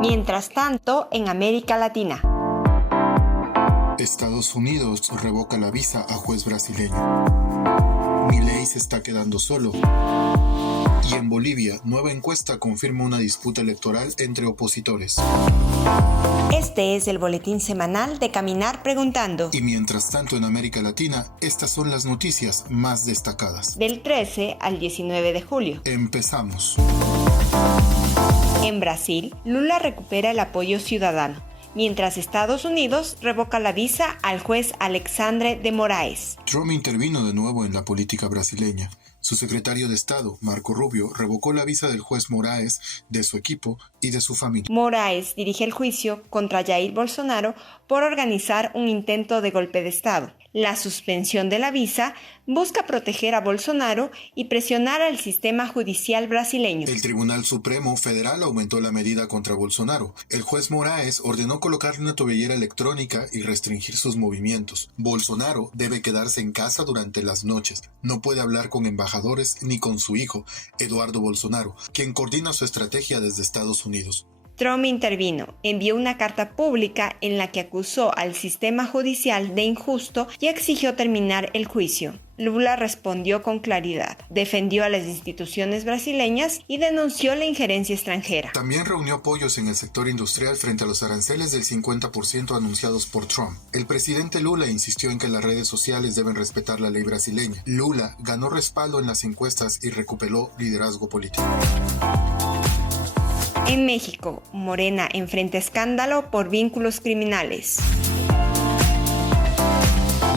Mientras tanto, en América Latina. Estados Unidos revoca la visa a juez brasileño. Milei se está quedando solo. Y en Bolivia, nueva encuesta confirma una disputa electoral entre opositores. Este es el boletín semanal de Caminar Preguntando. Y mientras tanto en América Latina, estas son las noticias más destacadas. Del 13 al 19 de julio. Empezamos. En Brasil, Lula recupera el apoyo ciudadano, mientras Estados Unidos revoca la visa al juez Alexandre de Moraes. Trump intervino de nuevo en la política brasileña. Su secretario de Estado, Marco Rubio, revocó la visa del juez Moraes, de su equipo y de su familia. Moraes dirige el juicio contra Jair Bolsonaro por organizar un intento de golpe de Estado. La suspensión de la visa busca proteger a Bolsonaro y presionar al sistema judicial brasileño. El Tribunal Supremo Federal aumentó la medida contra Bolsonaro. El juez Moraes ordenó colocarle una tobillera electrónica y restringir sus movimientos. Bolsonaro debe quedarse en casa durante las noches. No puede hablar con embajadores ni con su hijo, Eduardo Bolsonaro, quien coordina su estrategia desde Estados Unidos. Trump intervino, envió una carta pública en la que acusó al sistema judicial de injusto y exigió terminar el juicio. Lula respondió con claridad, defendió a las instituciones brasileñas y denunció la injerencia extranjera. También reunió apoyos en el sector industrial frente a los aranceles del 50% anunciados por Trump. El presidente Lula insistió en que las redes sociales deben respetar la ley brasileña. Lula ganó respaldo en las encuestas y recuperó liderazgo político. En México, Morena enfrenta escándalo por vínculos criminales.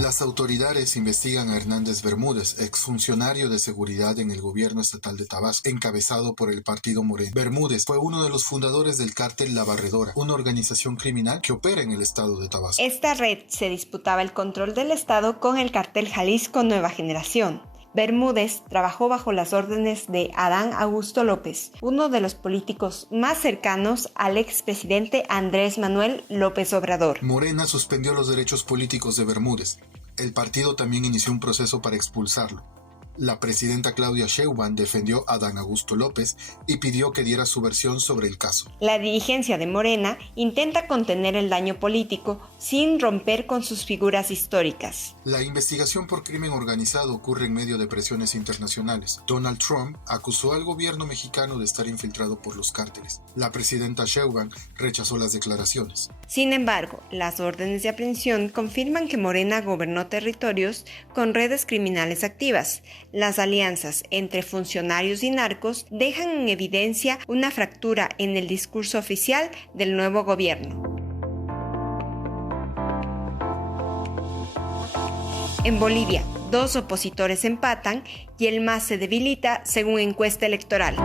Las autoridades investigan a Hernández Bermúdez, exfuncionario de seguridad en el gobierno estatal de Tabasco, encabezado por el partido Morena. Bermúdez fue uno de los fundadores del cártel La Barredora, una organización criminal que opera en el estado de Tabasco. Esta red se disputaba el control del estado con el cártel Jalisco Nueva Generación. Bermúdez trabajó bajo las órdenes de Adán Augusto López, uno de los políticos más cercanos al expresidente Andrés Manuel López Obrador. Morena suspendió los derechos políticos de Bermúdez. El partido también inició un proceso para expulsarlo. La presidenta Claudia Sheinbaum defendió a Adán Augusto López y pidió que diera su versión sobre el caso. La dirigencia de Morena intenta contener el daño político sin romper con sus figuras históricas. La investigación por crimen organizado ocurre en medio de presiones internacionales. Donald Trump acusó al gobierno mexicano de estar infiltrado por los cárteles. La presidenta Sheinbaum rechazó las declaraciones. Sin embargo, las órdenes de aprehensión confirman que Morena gobernó territorios con redes criminales activas. Las alianzas entre funcionarios y narcos dejan en evidencia una fractura en el discurso oficial del nuevo gobierno. En Bolivia, 2 opositores empatan y el MAS se debilita según encuesta electoral.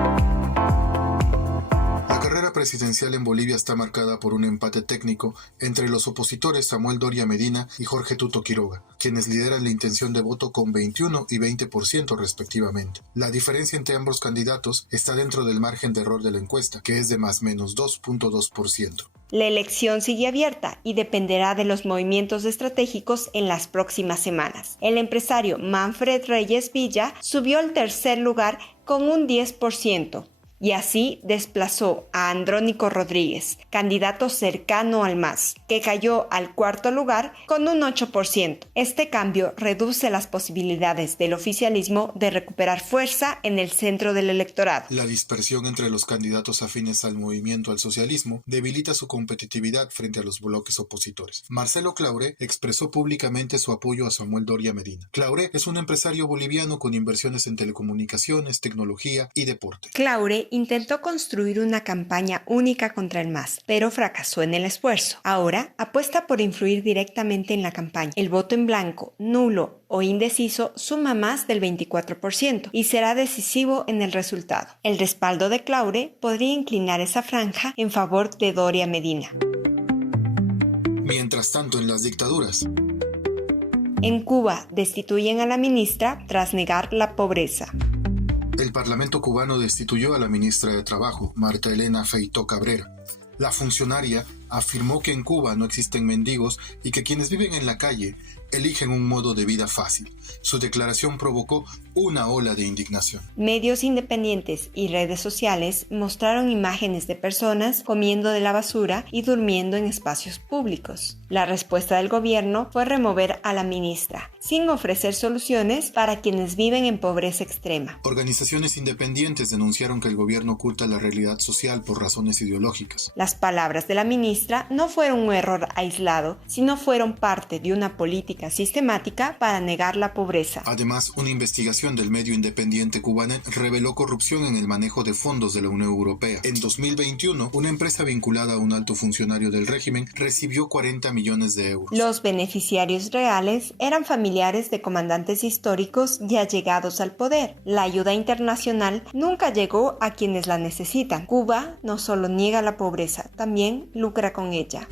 La carrera presidencial en Bolivia está marcada por un empate técnico entre los opositores Samuel Doria Medina y Jorge Tuto Quiroga, quienes lideran la intención de voto con 21 y 20% respectivamente. La diferencia entre ambos candidatos está dentro del margen de error de la encuesta, que es de más o menos 2.2%. La elección sigue abierta y dependerá de los movimientos estratégicos en las próximas semanas. El empresario Manfred Reyes Villa subió al tercer lugar con un 10%. Y así desplazó a Andrónico Rodríguez, candidato cercano al MAS, que cayó al cuarto lugar con un 8%. Este cambio reduce las posibilidades del oficialismo de recuperar fuerza en el centro del electorado. La dispersión entre los candidatos afines al movimiento al socialismo debilita su competitividad frente a los bloques opositores. Marcelo Claure expresó públicamente su apoyo a Samuel Doria Medina. Claure es un empresario boliviano con inversiones en telecomunicaciones, tecnología y deporte. Claure intentó construir una campaña única contra el MAS, pero fracasó en el esfuerzo. Ahora apuesta por influir directamente en la campaña. El voto en blanco, nulo o indeciso suma más del 24% y será decisivo en el resultado. El respaldo de Claure podría inclinar esa franja en favor de Doria Medina. Mientras tanto, en las dictaduras. En Cuba, destituyen a la ministra tras negar la pobreza. El Parlamento cubano destituyó a la ministra de Trabajo, Marta Elena Feitó Cabrera. La funcionaria Afirmó que en Cuba no existen mendigos y que quienes viven en la calle eligen un modo de vida fácil. Su declaración provocó una ola de indignación. Medios independientes y redes sociales mostraron imágenes de personas comiendo de la basura y durmiendo en espacios públicos. La respuesta del gobierno fue remover a la ministra, sin ofrecer soluciones para quienes viven en pobreza extrema. Organizaciones independientes denunciaron que el gobierno oculta la realidad social por razones ideológicas. Las palabras de la ministra no fueron un error aislado, sino fueron parte de una política sistemática para negar la pobreza. Además, una investigación del medio independiente Cubanet reveló corrupción en el manejo de fondos de la Unión Europea. En 2021, una empresa vinculada a un alto funcionario del régimen recibió 40 millones de euros. Los beneficiarios reales eran familiares de comandantes históricos ya llegados al poder. La ayuda internacional nunca llegó a quienes la necesitan. Cuba no solo niega la pobreza, también lucra con ella.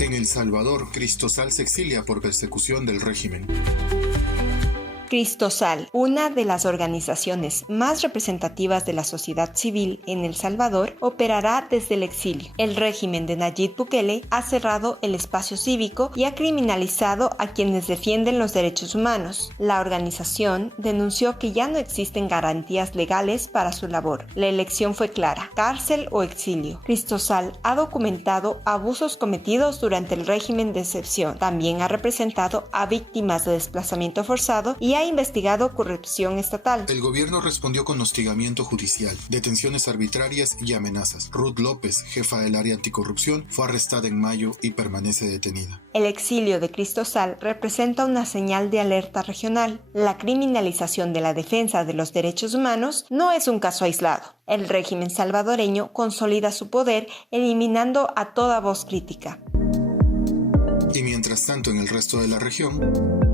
En El Salvador, Cristosal se exilia por persecución del régimen. Cristosal, una de las organizaciones más representativas de la sociedad civil en El Salvador, operará desde el exilio. El régimen de Nayib Bukele ha cerrado el espacio cívico y ha criminalizado a quienes defienden los derechos humanos. La organización denunció que ya no existen garantías legales para su labor. La elección fue clara: cárcel o exilio. Cristosal ha documentado abusos cometidos durante el régimen de excepción. También ha representado a víctimas de desplazamiento forzado y ha investigado corrupción estatal. El gobierno respondió con hostigamiento judicial, detenciones arbitrarias y amenazas. Ruth López, jefa del área anticorrupción, fue arrestada en mayo y permanece detenida. El exilio de Cristosal representa una señal de alerta regional. La criminalización de la defensa de los derechos humanos no es un caso aislado. El régimen salvadoreño consolida su poder eliminando a toda voz crítica. Y mientras tanto, en el resto de la región,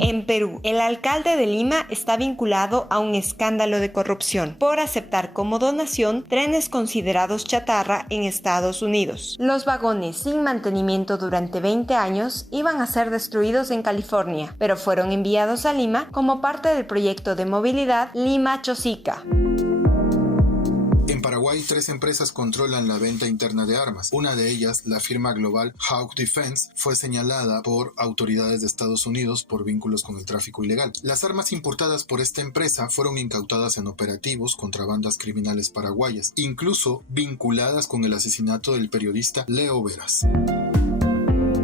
en Perú, el alcalde de Lima está vinculado a un escándalo de corrupción por aceptar como donación trenes considerados chatarra en Estados Unidos. Los vagones sin mantenimiento durante 20 años iban a ser destruidos en California, pero fueron enviados a Lima como parte del proyecto de movilidad Lima-Chosica. En Paraguay, 3 empresas controlan la venta interna de armas. Una de ellas, la firma global Hawk Defense, fue señalada por autoridades de Estados Unidos por vínculos con el tráfico ilegal. Las armas importadas por esta empresa fueron incautadas en operativos contra bandas criminales paraguayas, incluso vinculadas con el asesinato del periodista Leo Veras.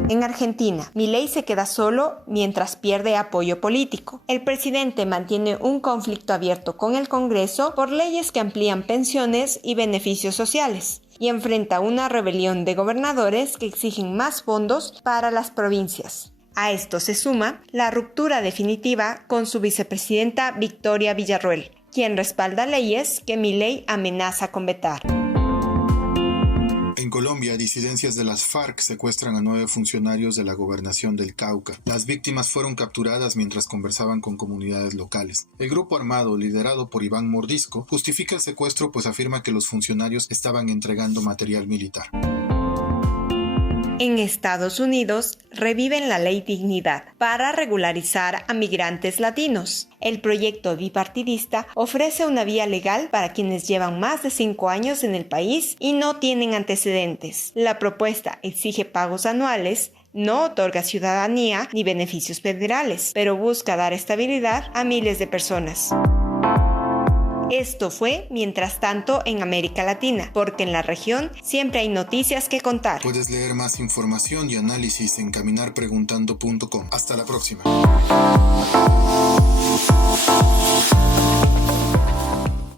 En Argentina, Milei se queda solo mientras pierde apoyo político. El presidente mantiene un conflicto abierto con el Congreso por leyes que amplían pensiones y beneficios sociales, y enfrenta una rebelión de gobernadores que exigen más fondos para las provincias. A esto se suma la ruptura definitiva con su vicepresidenta Victoria Villarroel, quien respalda leyes que Milei amenaza con vetar. En Colombia, disidencias de las FARC secuestran a 9 funcionarios de la gobernación del Cauca. Las víctimas fueron capturadas mientras conversaban con comunidades locales. El grupo armado, liderado por Iván Mordisco, justifica el secuestro pues afirma que los funcionarios estaban entregando material militar. En Estados Unidos reviven la ley Dignidad para regularizar a migrantes latinos. El proyecto bipartidista ofrece una vía legal para quienes llevan más de 5 años en el país y no tienen antecedentes. La propuesta exige pagos anuales, no otorga ciudadanía ni beneficios federales, pero busca dar estabilidad a miles de personas. Esto fue Mientras tanto en América Latina, porque en la región siempre hay noticias que contar. Puedes leer más información y análisis en caminarpreguntando.com. Hasta la próxima.